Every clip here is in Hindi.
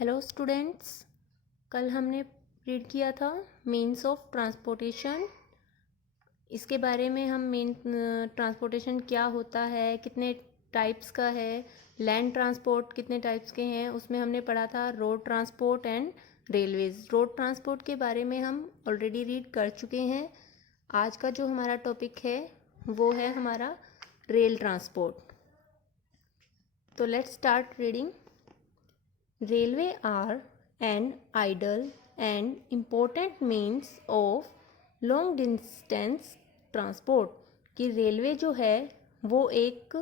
हेलो स्टूडेंट्स, कल हमने रीड किया था मीन्स ऑफ ट्रांसपोर्टेशन। इसके बारे में हम मेन ट्रांसपोर्टेशन क्या होता है, कितने टाइप्स का है, लैंड ट्रांसपोर्ट कितने टाइप्स के हैं, उसमें हमने पढ़ा था road transport and Railways. Road transport के बारे में हम ऑलरेडी रीड कर चुके हैं। आज का जो हमारा टॉपिक है वो है हमारा रेल ट्रांसपोर्ट। तो let's start reading. Railway are an ideal and important means of long distance transport। कि रेलवे जो है वो एक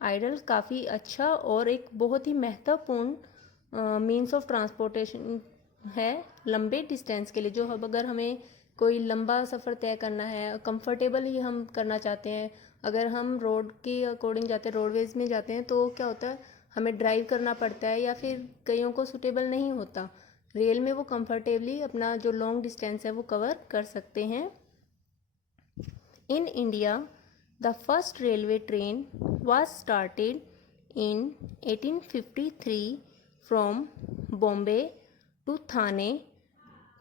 आइडल काफ़ी अच्छा और एक बहुत ही महत्वपूर्ण मीन्स ऑफ ट्रांसपोर्टेशन है लंबे डिस्टेंस के लिए। जो अब अगर हमें कोई लंबा सफ़र तय करना है, कंफर्टेबल ही हम करना चाहते हैं, अगर हम रोड के अकॉर्डिंग जाते हैं, रोडवेज़ में जाते हैं, तो क्या होता है हमें ड्राइव करना पड़ता है या फिर कईयों को सूटेबल नहीं होता। रेल में वो कंफर्टेबली अपना जो लॉन्ग डिस्टेंस है वो कवर कर सकते हैं। In India the first railway train was started in 1853 from Bombay to Thane.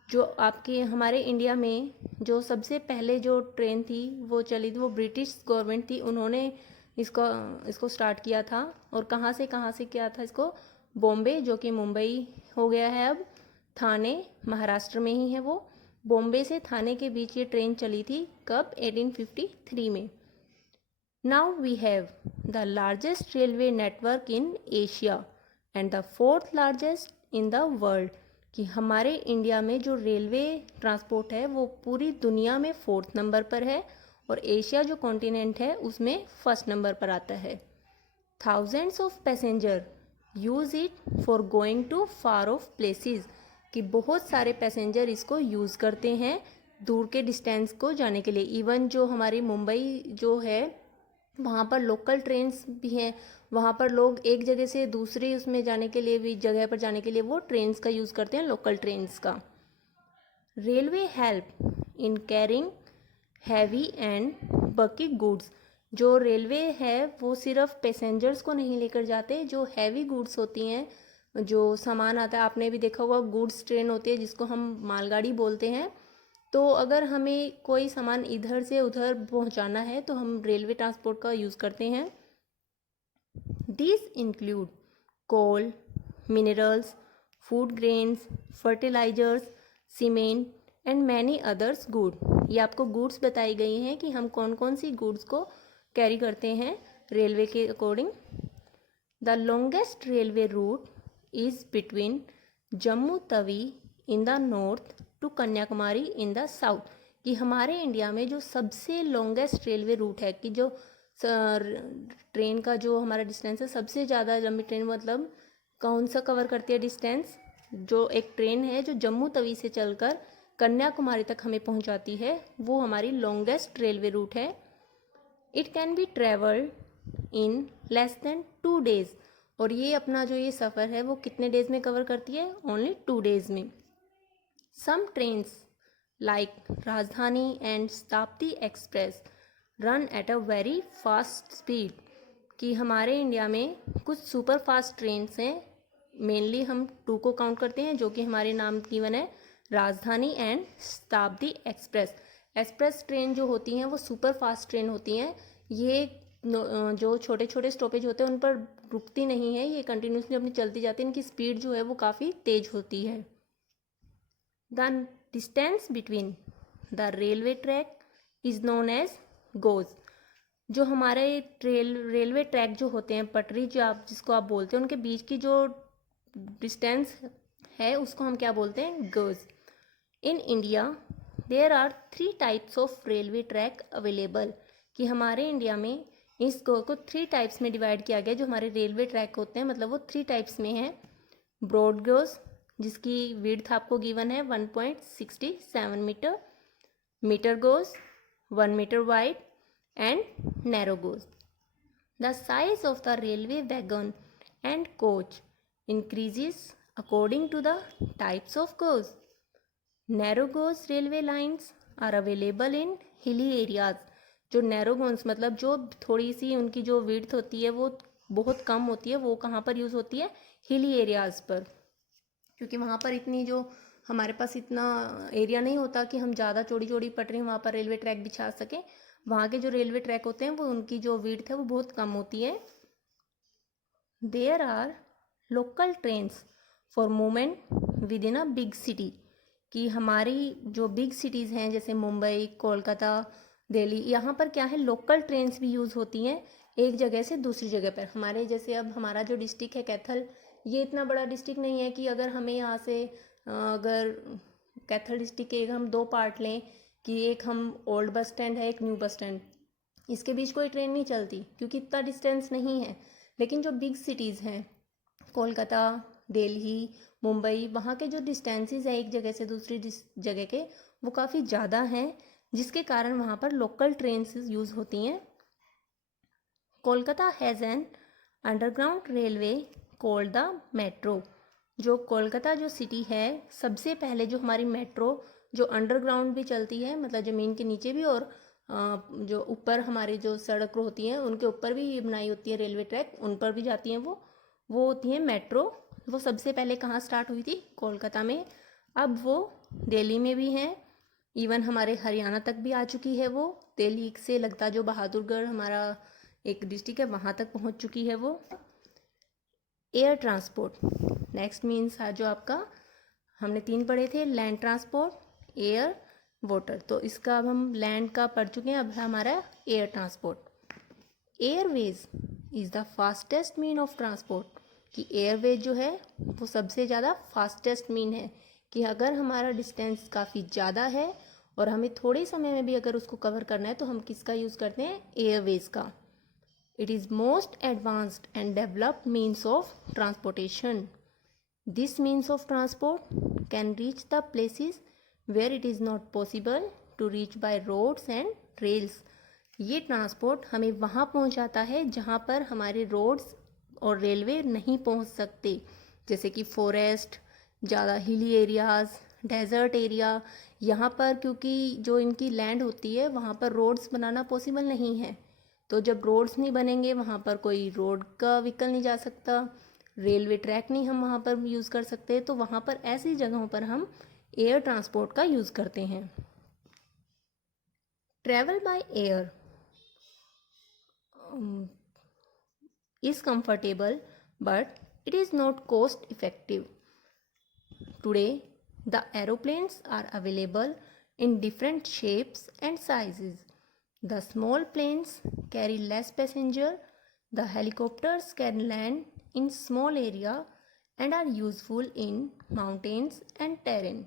जो आपके हमारे इंडिया में जो सबसे पहले जो ट्रेन थी वो चली थी, वो ब्रिटिश गवर्नमेंट थी, उन्होंने इसको स्टार्ट किया था। और कहाँ से किया था इसको? बॉम्बे, जो कि मुंबई हो गया है अब, थाने महाराष्ट्र में ही है वो। बॉम्बे से थाने के बीच ये ट्रेन चली थी। कब? 1853 में। Now we have the largest railway network in Asia and the fourth largest in the world. कि हमारे इंडिया में जो रेलवे ट्रांसपोर्ट है वो पूरी दुनिया में 4th नंबर पर है और एशिया जो कॉन्टिनेंट है उसमें 1st नंबर पर आता है। Thousands of passenger use it for going to far off places. कि बहुत सारे पैसेंजर इसको यूज़ करते हैं दूर के डिस्टेंस को जाने के लिए। इवन जो हमारी मुंबई जो है वहाँ पर लोकल ट्रेन्स भी हैं, वहाँ पर लोग एक जगह से दूसरी उसमें जाने के लिए भी, जगह पर जाने के लिए वो ट्रेन्स का यूज़ करते हैं, लोकल ट्रेन्स का। Railway help in carrying heavy and bulky goods. जो रेलवे है वो सिर्फ पैसेंजर्स को नहीं लेकर जाते, जो हैवी गुड्स होती हैं, जो सामान आता है, आपने भी देखा होगा गुड्स ट्रेन होती है जिसको हम मालगाड़ी बोलते हैं। तो अगर हमें कोई सामान इधर से उधर पहुंचाना है तो हम रेलवे ट्रांसपोर्ट का यूज़ करते हैं। This include coal, minerals, food grains, fertilizers, cement and many others good. ये आपको गुड्स बताई गई हैं कि हम कौन कौन सी गुड्स को कैरी करते हैं रेलवे के according. The longest railway route is between Jammu Tawi in the north to Kanyakumari in the south. कि हमारे इंडिया में जो सबसे लॉन्गेस्ट रेलवे रूट है, कि जो ट्रेन का जो हमारा डिस्टेंस है सबसे ज़्यादा लंबी ट्रेन, मतलब कौन सा कवर करती है डिस्टेंस? जो एक ट्रेन है जो जम्मू तवी से चलकर कन्याकुमारी तक हमें पहुंचाती है, वो हमारी लॉन्गेस्ट रेलवे रूट है। It can be travelled in less than 2 days। और ये अपना जो ये सफ़र है वो कितने डेज़ में कवर करती है? ओनली 2 days में। सम ट्रेन्स लाइक राजधानी एंड शताब्दी express run at a very fast speed. कि हमारे इंडिया में कुछ सुपर फास्ट ट्रेन्स हैं, मेनली हम 2 को काउंट करते हैं, जो कि हमारे नाम गिवन है, राजधानी एंड शताब्दी एक्सप्रेस। एक्सप्रेस ट्रेन जो होती हैं वो सुपर फास्ट ट्रेन होती हैं। ये जो छोटे छोटे स्टॉपेज होते हैं उन पर रुकती नहीं है, ये कंटिन्यूसली अपनी चलती जाती है। इनकी स्पीड जो है वो काफ़ी तेज होती है। The distance between the railway track is known as gauge. जो हमारे रेलवे ट्रैक जो होते हैं, पटरी जो आप जिसको आप बोलते हैं, उनके बीच की जो डिस्टेंस है उसको हम क्या बोलते हैं? Gauge. In India there are 3 types of railway track available. कि हमारे इंडिया में इसको 3 टाइप्स में डिवाइड किया गया। जो हमारे रेलवे ट्रैक होते हैं मतलब वो 3 टाइप्स में हैं। ब्रॉड गोज, जिसकी विड्थ आपको गिवन है 1.67 metre, metre gauge 1 metre wide, and narrow gauge. The size of the railway wagon and coach increases according to the types of gauge. Narrow gauge railway lines are available in hilly areas। जो नैरो गॉन्स मतलब जो थोड़ी सी उनकी जो विड्थ होती है वो बहुत कम होती है, वो कहाँ पर यूज़ होती है? हिली एरियाज़ पर। क्योंकि वहाँ पर इतनी जो हमारे पास इतना एरिया नहीं होता कि हम ज़्यादा चौड़ी चौड़ी पटरी वहाँ पर रेलवे ट्रैक बिछा सकें। वहाँ के जो रेलवे ट्रैक होते हैं वो उनकी जो विड्थ है वो बहुत कम होती है। There are local trains for movement within a big city, कि हमारी जो बिग सिटीज़ हैं जैसे मुंबई, कोलकाता, दिल्ली, यहाँ पर क्या है लोकल ट्रेन्स भी यूज़ होती हैं एक जगह से दूसरी जगह पर। हमारे जैसे अब हमारा जो डिस्ट्रिक्ट है कैथल, ये इतना बड़ा डिस्ट्रिक्ट नहीं है कि अगर हमें यहाँ से अगर कैथल डिस्ट्रिक्ट के हम दो पार्ट लें कि एक हम ओल्ड बस स्टैंड है, एक न्यू बस स्टैंड, इसके बीच कोई ट्रेन नहीं चलती क्योंकि इतना डिस्टेंस नहीं है। लेकिन जो बिग सिटीज़ हैं कोलकाता, दिल्ली, मुंबई, वहाँ के जो डिस्टेंसेस है एक जगह से दूसरी जगह के वो काफ़ी ज़्यादा हैं, जिसके कारण वहाँ पर लोकल ट्रेन्स यूज़ होती हैं। Kolkata has an underground railway called the metro. जो कोलकाता जो सिटी है, सबसे पहले जो हमारी मेट्रो जो अंडरग्राउंड भी चलती है, मतलब ज़मीन के नीचे भी, और जो ऊपर हमारी जो सड़क होती हैं उनके ऊपर भी बनाई होती है रेलवे ट्रैक, उन पर भी जाती हैं वो होती हैं मेट्रो। वो सबसे पहले कहाँ स्टार्ट हुई थी? कोलकाता में। अब वो दिल्ली में भी हैं, इवन हमारे हरियाणा तक भी आ चुकी है वो। दिल्ली से लगता जो बहादुरगढ़ हमारा एक डिस्ट्रिक्ट है वहाँ तक पहुँच चुकी है वो। एयर ट्रांसपोर्ट नेक्स्ट मीन्स जो आपका हमने 3 पढ़े थे, लैंड ट्रांसपोर्ट, एयर, वाटर। तो इसका अब हम लैंड का पढ़ चुके हैं, अब है हमारा air transport. Airways is the fastest mean of transport, कि एयरवेज जो है वो सबसे ज़्यादा फास्टेस्ट मीन है, कि अगर हमारा डिस्टेंस काफ़ी ज़्यादा है और हमें थोड़े समय में भी अगर उसको कवर करना है तो हम किसका यूज़ करते हैं? एयरवेज का। It is most advanced and developed means of transportation. This means of transport can reach the places where it is not possible to reach by roads and rails. ये ट्रांसपोर्ट हमें वहाँ पहुँचाता है जहाँ पर हमारे रोड्स और रेलवे नहीं पहुँच सकते, जैसे कि फॉरेस्ट, ज़्यादा हिली एरियाज़, डेजर्ट एरिया। यहाँ पर क्योंकि जो इनकी लैंड होती है वहाँ पर रोड्स बनाना पॉसिबल नहीं है, तो जब रोड्स नहीं बनेंगे वहाँ पर कोई रोड का व्हीकल नहीं जा सकता, रेलवे ट्रैक नहीं हम वहाँ पर यूज़ कर सकते, तो वहाँ पर ऐसी जगहों पर हम एयर ट्रांसपोर्ट का यूज़ करते हैं। Travel by air is comfortable but it is not cost effective. Today the aeroplanes are available in different shapes and sizes. The small planes carry less passenger, the helicopters can land in small area and are useful in mountains and terrain.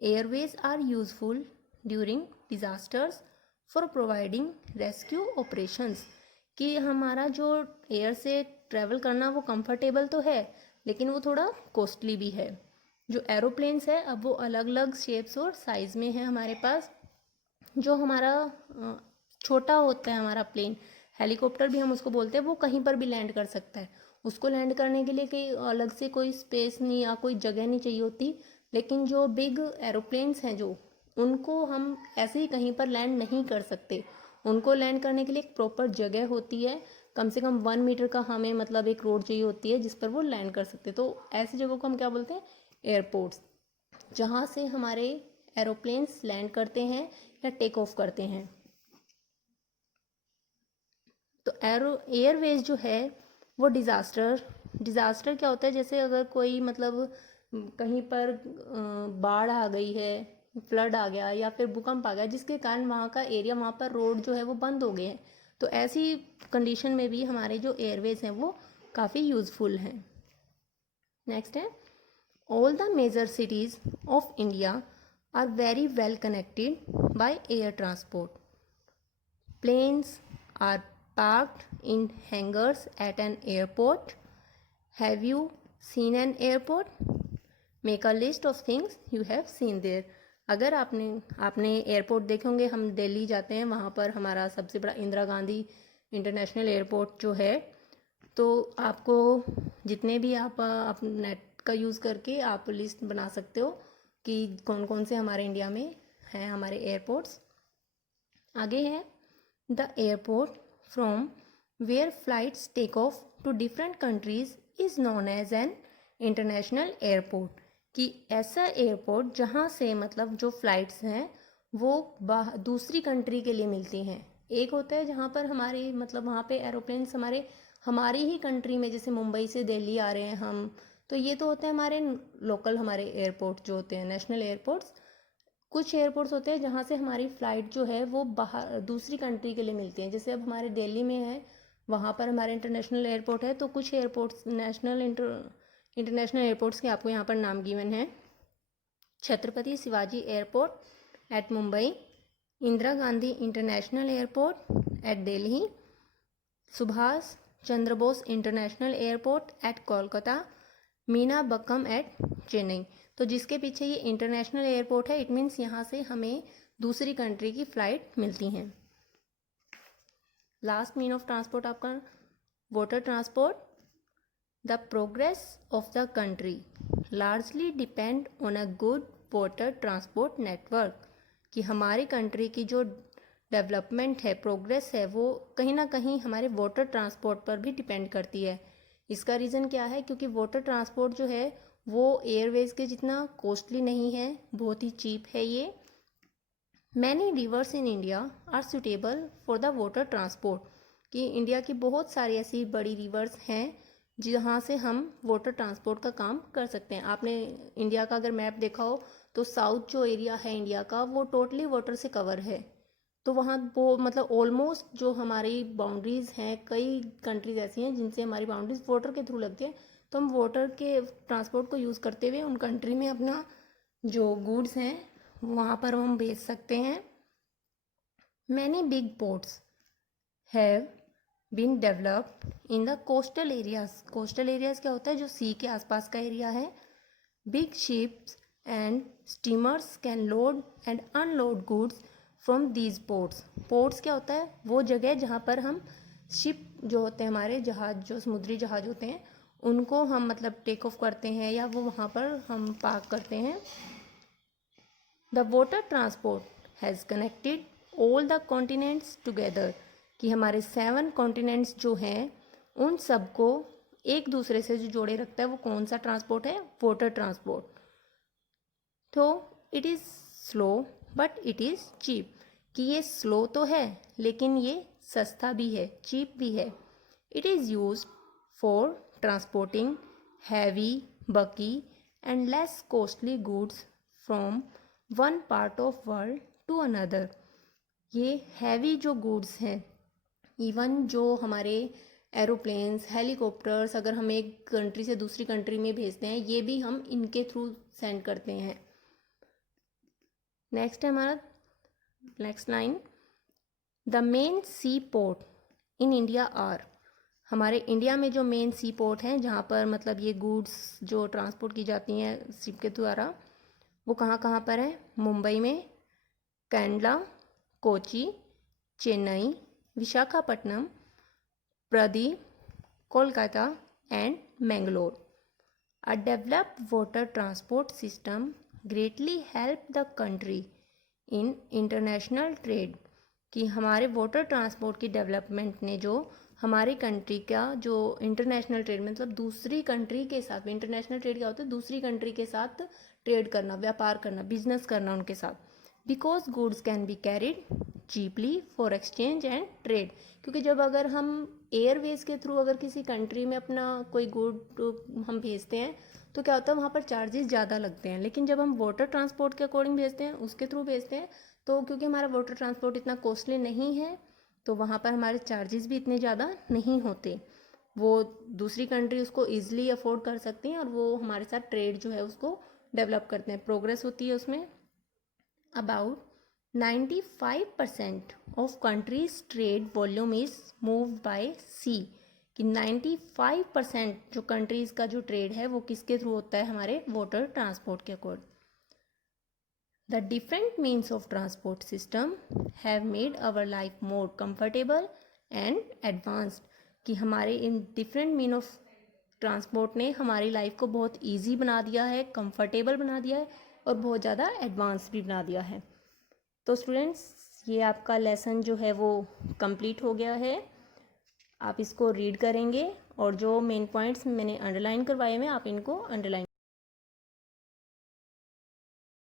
Airways are useful during disasters for providing rescue operations, कि हमारा जो एयर से ट्रैवल करना वो कंफर्टेबल तो है लेकिन वो थोड़ा कॉस्टली भी है। जो एरोप्लेन्स है अब वो अलग अलग शेप्स और साइज़ में है हमारे पास। जो हमारा छोटा होता है हमारा प्लेन, हेलीकॉप्टर भी हम उसको बोलते हैं, वो कहीं पर भी लैंड कर सकता है। उसको लैंड करने के लिए कहीं अलग से कोई स्पेस नहीं या कोई जगह नहीं चाहिए होती। लेकिन जो बिग एरोप्लेन्स हैं जो, उनको हम ऐसे ही कहीं पर लैंड नहीं कर सकते। उनको लैंड करने के लिए एक प्रॉपर जगह होती है, कम से कम 1 मीटर का हमें मतलब एक रोड चाहिए होती है जिस पर वो लैंड कर सकते। तो ऐसी जगहों को हम क्या बोलते हैं? एयरपोर्ट्स, जहाँ से हमारे एरोप्लेन्स लैंड करते हैं या टेक ऑफ करते हैं। तो एयरवेज जो है वो डिज़ास्टर क्या होता है? जैसे अगर कोई मतलब कहीं पर बाढ़ आ गई है, फ्लड आ गया या फिर भूकंप आ गया जिसके कारण वहाँ का एरिया, वहाँ पर रोड जो है वो बंद हो गए हैं, तो ऐसी कंडीशन में भी हमारे जो एयरवेज हैं वो काफ़ी यूज़फुल हैं। नेक्स्ट है, all the major cities of India are very well connected by air transport. Planes are parked in hangars at an airport. Have you seen an airport? Make a list of things you have seen there. अगर आपने एयरपोर्ट देखे होंगे, हम दिल्ली जाते हैं, वहाँ पर हमारा सबसे बड़ा इंदिरा गांधी इंटरनेशनल एयरपोर्ट जो है, तो आपको जितने भी आप नेट का यूज़ करके आप लिस्ट बना सकते हो कि कौन कौन से हमारे इंडिया में हैं हमारे एयरपोर्ट्स। आगे है, the airport from where flights take off to different countries is known as an international airport. कि ऐसा एयरपोर्ट जहाँ से मतलब जो फ़्लाइट्स हैं वो दूसरी कंट्री के लिए मिलती हैं। एक होता है जहाँ पर हमारे मतलब वहाँ पे एरोप्लेन्स हमारी ही कंट्री में, जैसे मुंबई से दिल्ली आ रहे हैं हम, तो ये तो होते हैं हमारे लोकल हमारे एयरपोर्ट जो होते हैं नेशनल एयरपोर्ट्स। कुछ एयरपोर्ट्स होते हैं जहाँ से हमारी फ़्लाइट जो है वो बाहर दूसरी कंट्री के लिए मिलती हैं। जैसे अब हमारे दिल्ली में है, वहाँ पर हमारे इंटरनेशनल एयरपोर्ट है, तो कुछ एयरपोर्ट्स इंटरनेशनल एयरपोर्ट्स के आपको यहाँ पर नाम गिवन है। Chhatrapati Shivaji airport at Mumbai, Indira Gandhi international airport at Delhi, Subhash Chandra Bose international airport at Kolkata, Meenambakkam at Chennai. तो जिसके पीछे ये इंटरनेशनल एयरपोर्ट है, इट मीन्स यहाँ से हमें दूसरी कंट्री की फ़्लाइट मिलती हैं। लास्ट मीन ऑफ ट्रांसपोर्ट आपका water transport. The progress of the country largely depend on a good water transport network. कि हमारी कंट्री की जो डेवलपमेंट है, प्रोग्रेस है, वो कहीं ना कहीं हमारे वाटर ट्रांसपोर्ट पर भी डिपेंड करती है। इसका रीज़न क्या है? क्योंकि वाटर ट्रांसपोर्ट जो है वो एयरवेज के जितना कॉस्टली नहीं है, बहुत ही चीप है ये। Many rivers in India are suitable for the water transport. कि इंडिया की बहुत सारी ऐसी बड़ी रिवर्स हैं जहाँ से हम वाटर ट्रांसपोर्ट का काम कर सकते हैं। आपने इंडिया का अगर मैप देखा हो तो साउथ जो एरिया है इंडिया का वो टोटली वाटर से कवर है। तो वहाँ वो मतलब ऑलमोस्ट जो हमारी बाउंड्रीज़ हैं, कई कंट्रीज ऐसी हैं जिनसे हमारी बाउंड्रीज वाटर के थ्रू लगती है। तो हम वाटर के ट्रांसपोर्ट को यूज़ करते हुए उन कंट्री में अपना जो गुड्स हैं वहाँ पर हम भेज सकते हैं। Many big ports have been developed in the coastal areas. Coastal areas क्या होता है? जो सी के आसपास का एरिया है। Big ships and steamers can load and unload goods from these ports. Ports क्या होता है? वो जगह जहाँ पर हम शिप जो होते हैं हमारे जहाज, जो समुद्री जहाज होते हैं, उनको हम मतलब टेक ऑफ करते हैं या वो वहाँ पर हम पार्क करते हैं। The water transport has connected all the continents together. कि हमारे 7 कॉन्टिनेंट्स जो हैं उन सबको एक दूसरे से जो जोड़े रखता है वो कौन सा ट्रांसपोर्ट है? Water transport. तो it is slow but it is cheap. कि ये स्लो तो है लेकिन ये सस्ता भी है, चीप भी है। It is use for transporting heavy, bulky and less costly goods from one part of world to another. ये हैवी जो गुड्स हैं, इवन जो हमारे एरोप्लेन्स, हेलीकॉप्टर्स, अगर हम एक कंट्री से दूसरी कंट्री में भेजते हैं, ये भी हम इनके थ्रू सेंड करते हैं। नेक्स्ट है हमारा next line, the main sea port in India are. हमारे इंडिया में जो मेन सी पोर्ट हैं जहाँ पर मतलब ये गुड्स जो ट्रांसपोर्ट की जाती हैं शिप के द्वारा, वो कहाँ कहाँ पर हैं? मुंबई में, candela, Kochi, Chennai, Visakhapatnam, Pradeep, Kolkata and Mangalore. A developed water transport system greatly helped the country in international trade। कि हमारे वाटर ट्रांसपोर्ट की डेवलपमेंट ने जो हमारी कंट्री का जो इंटरनेशनल ट्रेड, मतलब दूसरी कंट्री के साथ, इंटरनेशनल ट्रेड क्या होता है? दूसरी कंट्री के साथ ट्रेड करना, व्यापार करना, बिजनेस करना उनके साथ। Because goods can be carried cheaply for exchange and trade. क्योंकि जब अगर हम एयरवेज के थ्रू अगर किसी कंट्री में अपना कोई गुड हम भेजते हैं तो क्या होता है? वहाँ पर चार्जेस ज़्यादा लगते हैं। लेकिन जब हम वाटर ट्रांसपोर्ट के अकॉर्डिंग भेजते हैं, उसके थ्रू भेजते हैं, तो क्योंकि हमारा वाटर ट्रांसपोर्ट इतना कॉस्टली नहीं है तो वहाँ पर हमारे चार्जेस भी इतने ज़्यादा नहीं होते। वो दूसरी कंट्री उसको ईजिली अफोर्ड कर सकती हैं और वो हमारे साथ ट्रेड जो है उसको डेवलप करते हैं, प्रोग्रेस होती है उसमें। About 95% of countries trade volume is move by sea. कि 95% जो कंट्रीज का जो ट्रेड है वो किसके थ्रू होता है? हमारे वाटर ट्रांसपोर्ट के according. The different means of transport system have made our life more comfortable and advanced. कि हमारे इन डिफरेंट मीन ऑफ ट्रांसपोर्ट ने हमारी लाइफ को बहुत ईजी बना दिया है, कंफर्टेबल बना दिया है और बहुत ज़्यादा एडवांस भी बना दिया है। तो स्टूडेंट्स, ये आपका लेसन जो है वो कंप्लीट हो गया है। आप इसको रीड करेंगे और जो मेन पॉइंट्स मैंने अंडरलाइन करवाए हैं आप इनको अंडरलाइन